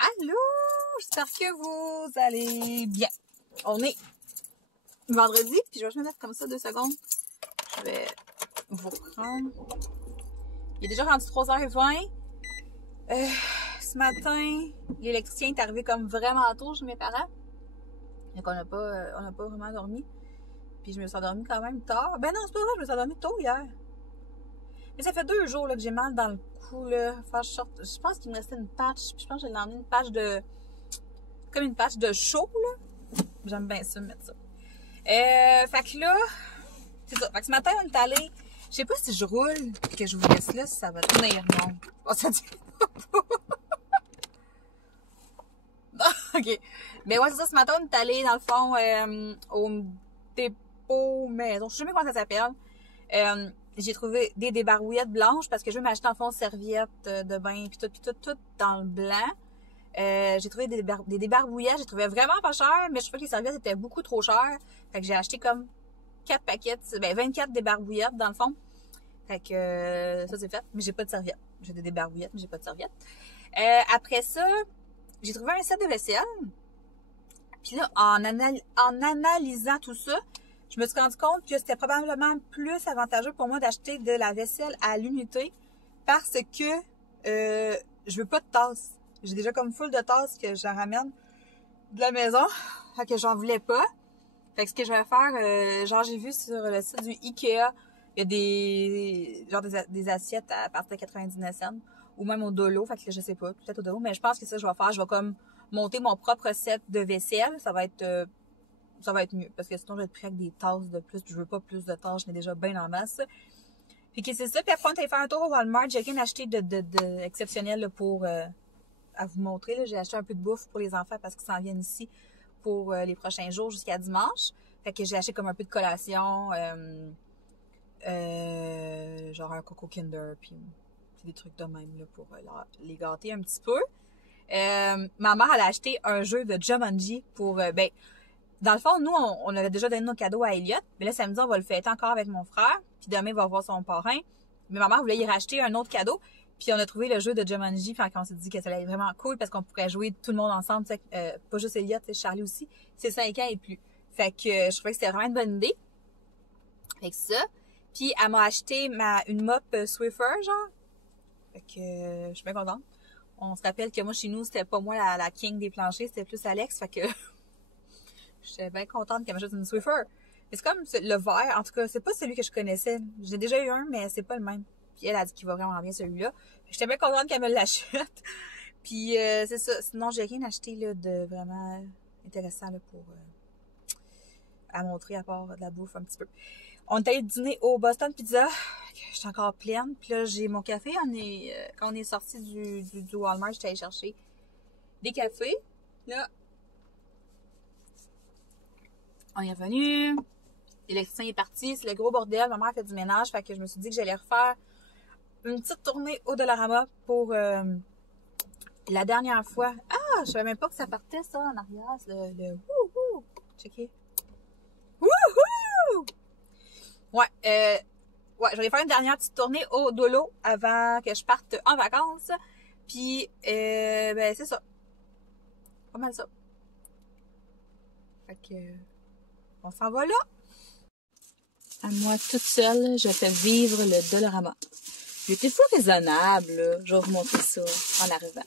Allô! J'espère que vous allez bien. On est vendredi, puis je vais juste me mettre comme ça 2 secondes. Je vais vous reprendre. Il est déjà rendu 3h20. Ce matin, l'électricien est arrivé comme vraiment tôt chez mes parents. Donc on n'a pas vraiment dormi. Puis je me suis endormie quand même tard. Ben non, c'est pas vrai, je me suis endormie tôt hier. Mais ça fait 2 jours là, que j'ai mal dans le cou, là. Enfin, je pense qu'il me restait une patch. Puis je pense que j'ai emmené une patch de... comme une patch de chaud, là. J'aime bien ça, mettre ça. Fait que là, c'est ça. Fait que ce matin, on est allé... Je sais pas si je roule, que je vous laisse là, si ça va tenir, non. Oh, ça tient pas. OK. Mais ouais, c'est ça. Ce matin, on est allé, dans le fond, au dépôt maison. Je sais jamais comment ça s'appelle. J'ai trouvé des débarbouillettes blanches parce que je veux m'acheter en fond serviettes de bain puis tout dans le blanc. J'ai trouvé des débarbouillettes, j'ai trouvé vraiment pas cher, mais je trouvais que les serviettes étaient beaucoup trop chères. Fait que j'ai acheté comme 4 paquets, 24 débarbouillettes dans le fond. Fait que ça c'est fait, mais j'ai pas de serviettes. J'ai des débarbouillettes, mais j'ai pas de serviettes. Après ça, j'ai trouvé un set de vaisselle. Puis là, en analysant tout ça, je me suis rendu compte que c'était probablement plus avantageux pour moi d'acheter de la vaisselle à l'unité parce que je veux pas de tasses. J'ai déjà comme full de tasses que j'en ramène de la maison. Fait que j'en voulais pas. Fait que ce que je vais faire, genre j'ai vu sur le site du Ikea, il y a des assiettes à partir de 99 cents ou même au Dolo. Fait que je sais pas, peut-être au Dolo, mais je pense que ça je vais faire. Je vais comme monter mon propre set de vaisselle. Ça va être mieux parce que sinon je vais être pris avec des tasses de plus. Je veux pas plus de tasses, j'en ai déjà bien en masse. Puis que c'est ça. Puis après on est allé faire un tour au Walmart. J'ai rien acheté de exceptionnel là, pour à vous montrer. Là. J'ai acheté un peu de bouffe pour les enfants parce qu'ils s'en viennent ici pour les prochains jours jusqu'à dimanche. Fait que j'ai acheté comme un peu de collation, genre un Coco Kinder, puis des trucs de même là, pour les gâter un petit peu. Ma mère, elle a acheté un jeu de Jumanji pour... dans le fond, nous, on avait déjà donné nos cadeaux à Elliot, mais là, samedi, on va le fêter encore avec mon frère, puis demain, il va voir son parrain. Mais ma mère voulait y racheter un autre cadeau, puis on a trouvé le jeu de Jumanji, fait qu'on s'est dit que ça allait être vraiment cool parce qu'on pourrait jouer tout le monde ensemble, pas juste Elliot, Charlie aussi, c'est 5 ans et plus. Fait que je trouvais que c'était vraiment une bonne idée. Fait que ça. Puis elle m'a acheté une mop Swiffer, genre. Fait que je suis bien contente. On se rappelle que moi, chez nous, c'était pas moi la king des planchers, c'était plus Alex, fait que j'étais bien contente qu'elle m'achète une Swiffer. Mais c'est comme le vert, en tout cas, c'est pas celui que je connaissais. J'ai déjà eu un, mais c'est pas le même. Puis elle a dit qu'il va vraiment bien celui-là. J'étais bien contente qu'elle me l'achète. Puis c'est ça. Sinon, j'ai rien acheté là, de vraiment intéressant là, pour à montrer à part de la bouffe un petit peu. On est allé dîner au Boston Pizza. J'étais encore pleine. Puis là, j'ai mon café. Quand on est sorti du Walmart, j'étais allée chercher des cafés. Là, on est revenu. L'électricien est parti. C'est le gros bordel. Ma mère a fait du ménage. Fait que je me suis dit que j'allais refaire une petite tournée au Dollarama pour la dernière fois. Ah, je savais même pas que ça partait, ça, en arrière. Le wouhou. Checker. Wouhou! Ouais, je vais faire une dernière petite tournée au Dolo avant que je parte en vacances. Puis, c'est ça. Pas mal ça. Fait que, on s'en va là. À moi toute seule, je fais vivre le Dollarama. J'étais fou raisonnable, là. Je vais vous montrer ça en arrivant.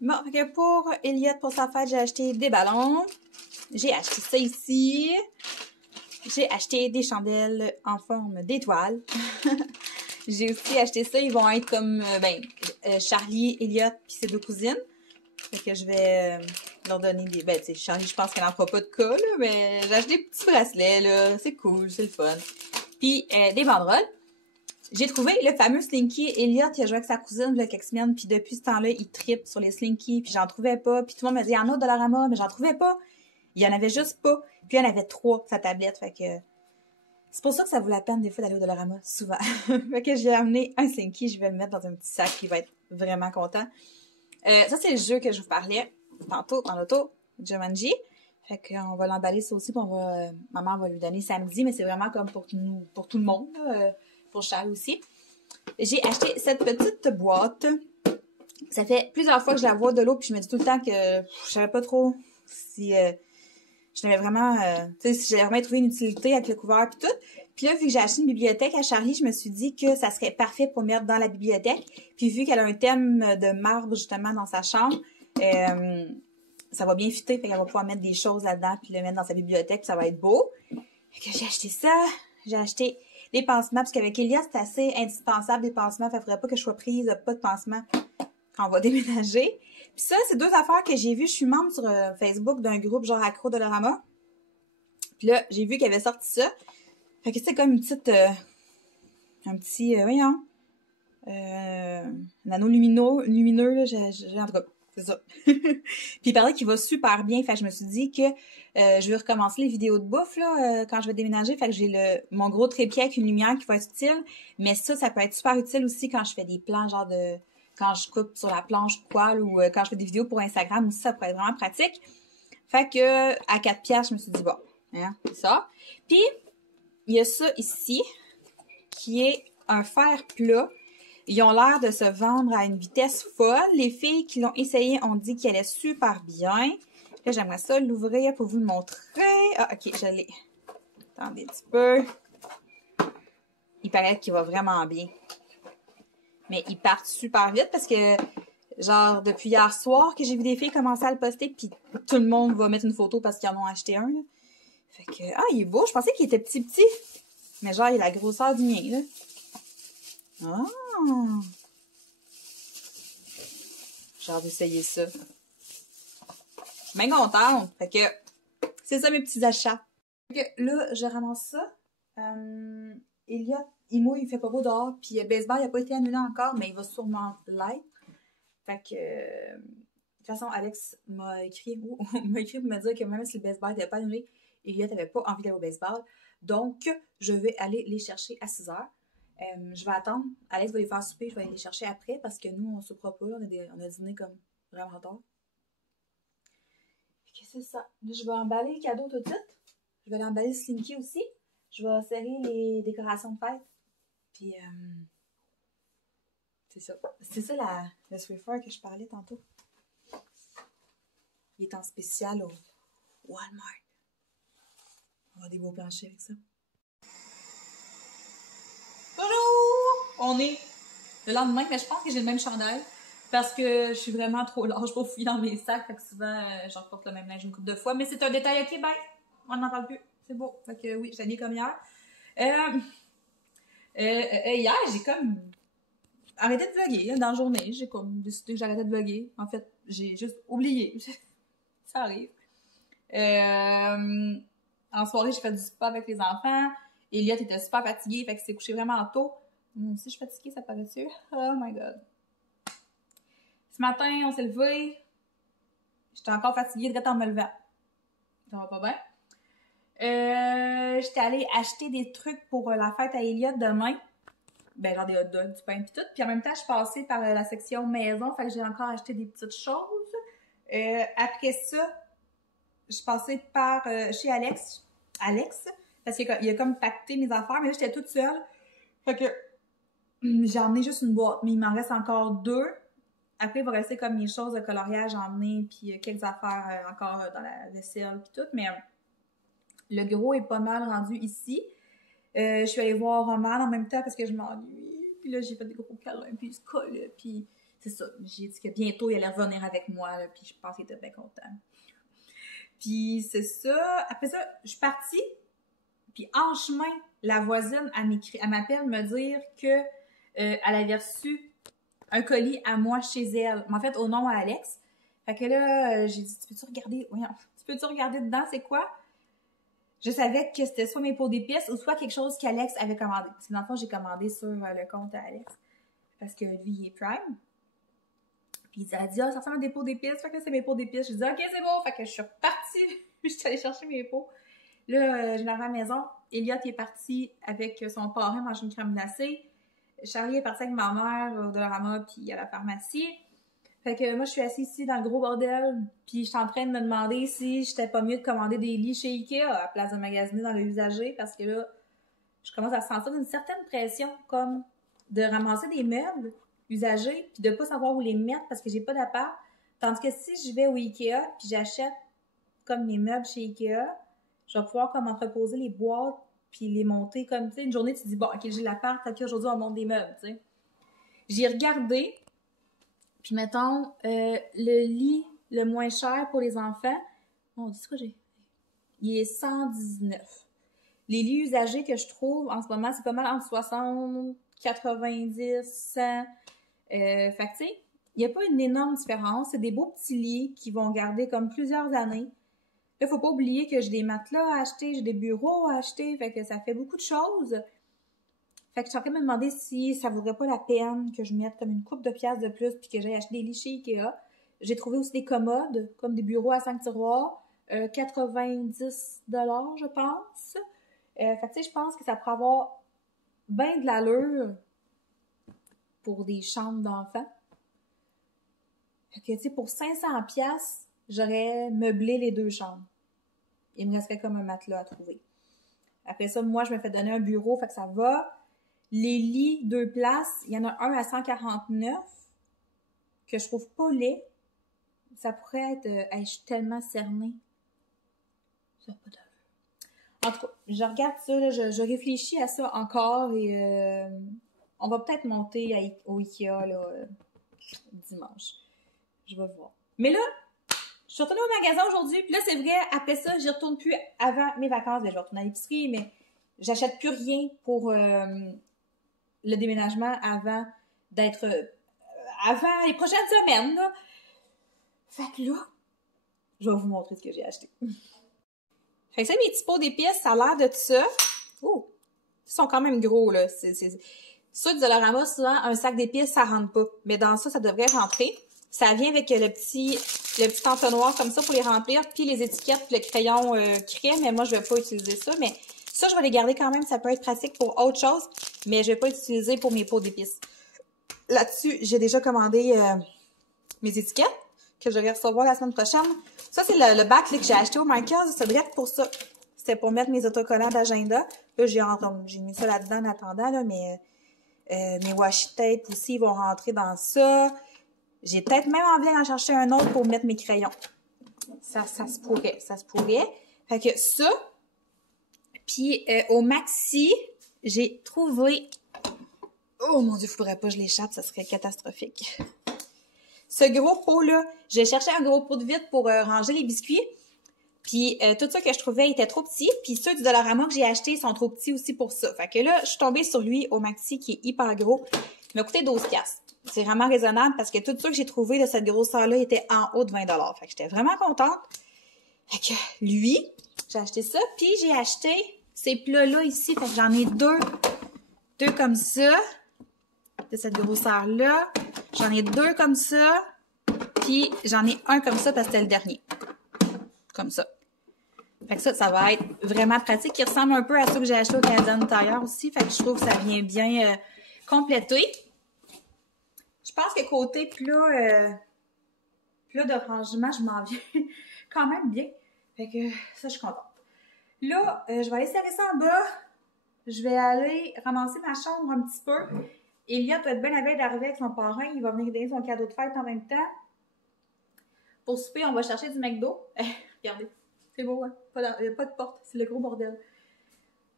Bon, fait que pour Elliot, pour sa fête, j'ai acheté des ballons. J'ai acheté ça ici. J'ai acheté des chandelles en forme d'étoile. J'ai aussi acheté ça. Ils vont être comme Charlie, Elliot puis ses 2 cousines. Fait que je vais leur donner des... tu sais, Charlie, je pense qu'elle n'en fera pas de cas, là, mais j'ai acheté des petits bracelets, là. C'est cool, c'est le fun. Puis des banderoles. J'ai trouvé le fameux Slinky. Elliot, il a joué avec sa cousine il y a quelques semaines, puis depuis ce temps-là, il trippe sur les Slinky, puis j'en trouvais pas. Puis tout le monde me dit, il y en a au Dollarama, mais j'en trouvais pas. Il y en avait juste pas. Puis il y en avait 3 sur sa tablette, fait que... C'est pour ça que ça vaut la peine des fois d'aller au Dollarama, souvent. Fait que j'ai amené un Slinky, je vais le mettre dans un petit sac, il va être vraiment content. Ça, c'est le jeu que je vous parlais tantôt dans l'auto, Jumanji. Fait qu'on va l'emballer ça aussi, puis maman va lui donner samedi, mais c'est vraiment comme pour tout le monde, là, pour Charles aussi. J'ai acheté cette petite boîte Ça fait plusieurs fois que je la vois de l'eau, puis je me dis tout le temps que je savais pas trop si je n'avais vraiment... tu sais, si j'avais vraiment trouvé une utilité avec le couvert et tout. Puis là, vu que j'ai acheté une bibliothèque à Charlie, je me suis dit que ça serait parfait pour mettre dans la bibliothèque. Puis vu qu'elle a un thème de marbre, justement, dans sa chambre, ça va bien fitter. Fait qu'elle va pouvoir mettre des choses là-dedans, puis le mettre dans sa bibliothèque, puis ça va être beau. Fait que j'ai acheté ça. J'ai acheté les pansements, parce qu'avec Elia, c'est assez indispensable, les pansements. Fait qu'il faudrait pas que je sois prise, pas de pansements quand on va déménager. Puis ça, c'est deux affaires que j'ai vues. Je suis membre sur Facebook d'un groupe genre Accro Dolorama. Puis là, j'ai vu qu'il avait sorti ça. Fait que c'est comme une petite... un petit... voyons. Un anneau lumineux, là, en tout cas, c'est ça. Puis il paraît qu'il va super bien. Fait que je me suis dit que je vais recommencer les vidéos de bouffe là, quand je vais déménager. Fait que j'ai mon gros trépied avec une lumière qui va être utile. Mais ça peut être super utile aussi quand je fais des plans, genre de... quand je coupe sur la planche poêle ou quand je fais des vidéos pour Instagram aussi, ça pourrait être vraiment pratique. Fait que à 4 piastres, je me suis dit, bon, hein, c'est ça. Puis, il y a ça ici, qui est un fer plat. Ils ont l'air de se vendre à une vitesse folle. Les filles qui l'ont essayé ont dit qu'il allait super bien. Là, j'aimerais ça l'ouvrir pour vous le montrer. Ah, ok, je l'ai. Attendez un petit peu. Il paraît qu'il va vraiment bien. Mais ils partent super vite parce que, genre, depuis hier soir que j'ai vu des filles commencer à le poster, puis tout le monde va mettre une photo parce qu'ils en ont acheté un. Là. Fait que, ah, il est beau. Je pensais qu'il était petit. Mais genre, il a la grosseur du mien, là. Ah! J'ai hâte d'essayer ça. Je suis bien contente. Fait que, c'est ça mes petits achats. Fait que là, je ramasse ça. Il mouille, il fait pas beau dehors. Puis baseball, il a pas été annulé encore, mais il va sûrement l'être. Fait que, de toute façon, Alex m'a écrit pour me dire que même si le baseball n'était pas annulé, Elliot n'avait pas envie d'aller au baseball. Donc, je vais aller les chercher à 6 heures. Je vais attendre. Alex va les faire souper. Je vais aller les chercher après parce que nous, on ne soupera pas. On a dîné comme vraiment tard. Fait que c'est ça. Là, je vais emballer les cadeaux tout de suite. Je vais aller emballer le Slinky aussi. Je vais serrer les décorations de fête. Puis, c'est ça. C'est ça le Swiffer que je parlais tantôt. Il est en spécial au Walmart. On va avoir des beaux planchers avec ça. Bonjour! On est le lendemain, mais je pense que j'ai le même chandail parce que je suis vraiment trop large pour fouiller dans mes sacs. Fait que souvent, je reporte le même linge une couple de fois. Mais c'est un détail, ok, bye! On n'en parle plus. C'est beau. Fait que oui, j'ai comme hier. Hier, j'ai comme arrêté de vlogger là, dans la journée. J'ai comme décidé que j'arrêtais de vlogger. En fait, j'ai juste oublié. Ça arrive. En soirée, j'ai fait du spa avec les enfants. Elliot était super fatigué, fait qu'il s'est couché vraiment tôt. Moi aussi, je suis fatiguée, ça paraît-tu? Oh my god. Ce matin, on s'est levé. J'étais encore fatiguée de en me levant. Ça va pas bien. J'étais allée acheter des trucs pour la fête à Elliot demain. Ben, genre des hot dogs, du pain pis tout. Puis en même temps, je suis passée par la section maison, fait que j'ai encore acheté des petites choses. Après ça, je suis passée par chez Alex, parce qu'il a comme pacté mes affaires, mais là, j'étais toute seule. Fait que j'ai emmené juste une boîte, mais il m'en reste encore 2. Après, il va rester comme mes choses de coloriage emmenées, puis quelques affaires encore dans la vaisselle, puis tout, mais le gros est pas mal rendu ici. Je suis allée voir Roman en même temps parce que je m'ennuie. Puis là, j'ai fait des gros câlins, puis il se colle, puis c'est ça. J'ai dit que bientôt, il allait revenir avec moi, là, puis je pense qu'il était bien content. Puis c'est ça. Après ça, je suis partie. Puis en chemin, la voisine, elle m'appelle me dire que elle avait reçu un colis à moi chez elle. Mais en fait, au nom à Alex. Fait que là, j'ai dit, tu peux-tu regarder dedans, c'est quoi? Je savais que c'était soit mes pots d'épices ou soit quelque chose qu'Alex avait commandé. Parce que dans le fond, j'ai commandé sur le compte à Alex. Parce que lui, il est Prime. Puis elle a dit, ah, ça ressemble à des pots d'épices. Fait que là, c'est mes pots d'épices. Je dis, ok, c'est bon. Fait que je suis repartie. Je suis allée chercher mes pots. Là, je l'avais à la maison. Elliot est parti avec son parrain manger une crème glacée. Charlie est parti avec ma mère au Dolorama puis à la pharmacie. Fait que moi, je suis assise ici dans le gros bordel. Puis je suis en train de me demander si j'étais pas mieux de commander des lits chez Ikea à la place de magasiner dans le usager. Parce que là, je commence à sentir une certaine pression comme de ramasser des meubles usagés, puis de pas savoir où les mettre parce que j'ai pas d'appart. Tandis que si je vais au Ikea, puis j'achète comme mes meubles chez Ikea, je vais pouvoir comme entreposer les boîtes, puis les monter comme, tu sais, une journée, tu te dis, bon, OK, j'ai l'appart, OK, aujourd'hui, on monte des meubles, tu sais. J'ai regardé, puis mettons, le lit le moins cher pour les enfants, on dit quoi j'ai? Il est 119. Les lits usagés que je trouve en ce moment, c'est pas mal entre 60, 90, 100. Fait que, tu sais, il n'y a pas une énorme différence. C'est des beaux petits lits qui vont garder comme plusieurs années. Là, faut pas oublier que j'ai des matelas à acheter, j'ai des bureaux à acheter, fait que ça fait beaucoup de choses. Fait que je suis en train de me demander si ça vaudrait pas la peine que je mette comme une couple de piastres de plus puis que j'aille acheter des lits chez Ikea. J'ai trouvé aussi des commodes, comme des bureaux à 5 tiroirs, 90 $, je pense. Fait que tu sais, je pense que ça pourrait avoir bien de l'allure pour des chambres d'enfants. Fait que tu sais, pour 500 piastres, j'aurais meublé les 2 chambres. Il me resterait comme un matelas à trouver. Après ça, moi, je me fais donner un bureau, fait que ça va. Les lits 2 places, il y en a un à 149 que je trouve pas laid. Ça pourrait être... je suis tellement cernée. Ça n'a pas d'allure. En tout cas, je regarde ça, là, je réfléchis à ça encore et on va peut-être monter au Ikea là, dimanche. Je vais voir. Mais là, je suis retournée au magasin aujourd'hui, puis là, c'est vrai, après ça, j'y retourne plus avant mes vacances. Ben, je vais retourner à l'épicerie, mais j'achète plus rien pour le déménagement avant d'être... avant les prochaines semaines, là. Fait que là, je vais vous montrer ce que j'ai acheté. Fait que ça, mes petits pots d'épices, ça a l'air de tout ça. Oh! Ils sont quand même gros, là. Ceux de Dollarama, souvent, un sac d'épices, ça rentre pas. Mais dans ça, ça devrait rentrer. Ça vient avec le petit entonnoir comme ça pour les remplir, puis les étiquettes, puis le crayon crème, mais moi, je vais pas utiliser ça. Mais ça, je vais les garder quand même. Ça peut être pratique pour autre chose, mais je vais pas utiliser pour mes pots d'épices. Là-dessus, j'ai déjà commandé mes étiquettes que je vais recevoir la semaine prochaine. Ça, c'est le bac là, que j'ai acheté au Markers. C'est direct pour ça. C'était pour mettre mes autocollants d'agenda. Là, j'ai mis ça là-dedans en attendant, là, mais mes washi tape aussi ils vont rentrer dans ça. J'ai peut-être même envie d'en chercher un autre pour mettre mes crayons. Ça se pourrait. Ça se pourrait. Fait que ça. Puis au Maxi, j'ai trouvé... Oh mon Dieu, il faudrait pas que je l'échappe. Ça serait catastrophique. Ce gros pot-là, j'ai cherché un gros pot de vitre pour ranger les biscuits. Puis tout ça que je trouvais était trop petit. Puis ceux du Dollarama que j'ai achetés sont trop petits aussi pour ça. Fait que là, je suis tombée sur lui au Maxi qui est hyper gros. Il m'a coûté 12$. C'est vraiment raisonnable parce que tout ça que j'ai trouvé de cette grosseur-là était en haut de 20$. Fait que j'étais vraiment contente. Fait que lui, j'ai acheté ça. Puis j'ai acheté ces plats-là ici. Fait que j'en ai deux comme ça. De cette grosseur-là. J'en ai 2 comme ça. Puis j'en ai un comme ça parce que c'était le dernier. Comme ça. Fait que ça va être vraiment pratique. Il ressemble un peu à ça que j'ai acheté au Canadian Tire aussi. Fait que je trouve que ça vient bien compléter. Je pense que côté plat de rangement, je m'en viens quand même bien. Fait que ça, je suis contente. Là, je vais aller serrer ça en bas. Je vais aller ramasser ma chambre un petit peu. Elliot doit être bien la veille d'arriver avec son parrain. Il va venir donner son cadeau de fête en même temps. Pour souper, on va chercher du McDo. Regardez, c'est beau, hein? Pas de porte, c'est le gros bordel.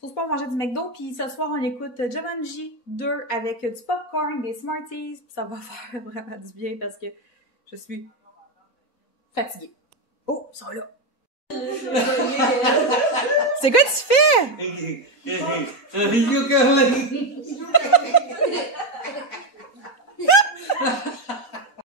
Pour souper, on va manger du McDo. Puis ce soir, on écoute Jumanji 2 avec du popcorn, des Smarties. Puis ça va faire vraiment du bien parce que je suis fatiguée. Oh, ils sont là. C'est quoi tu fais?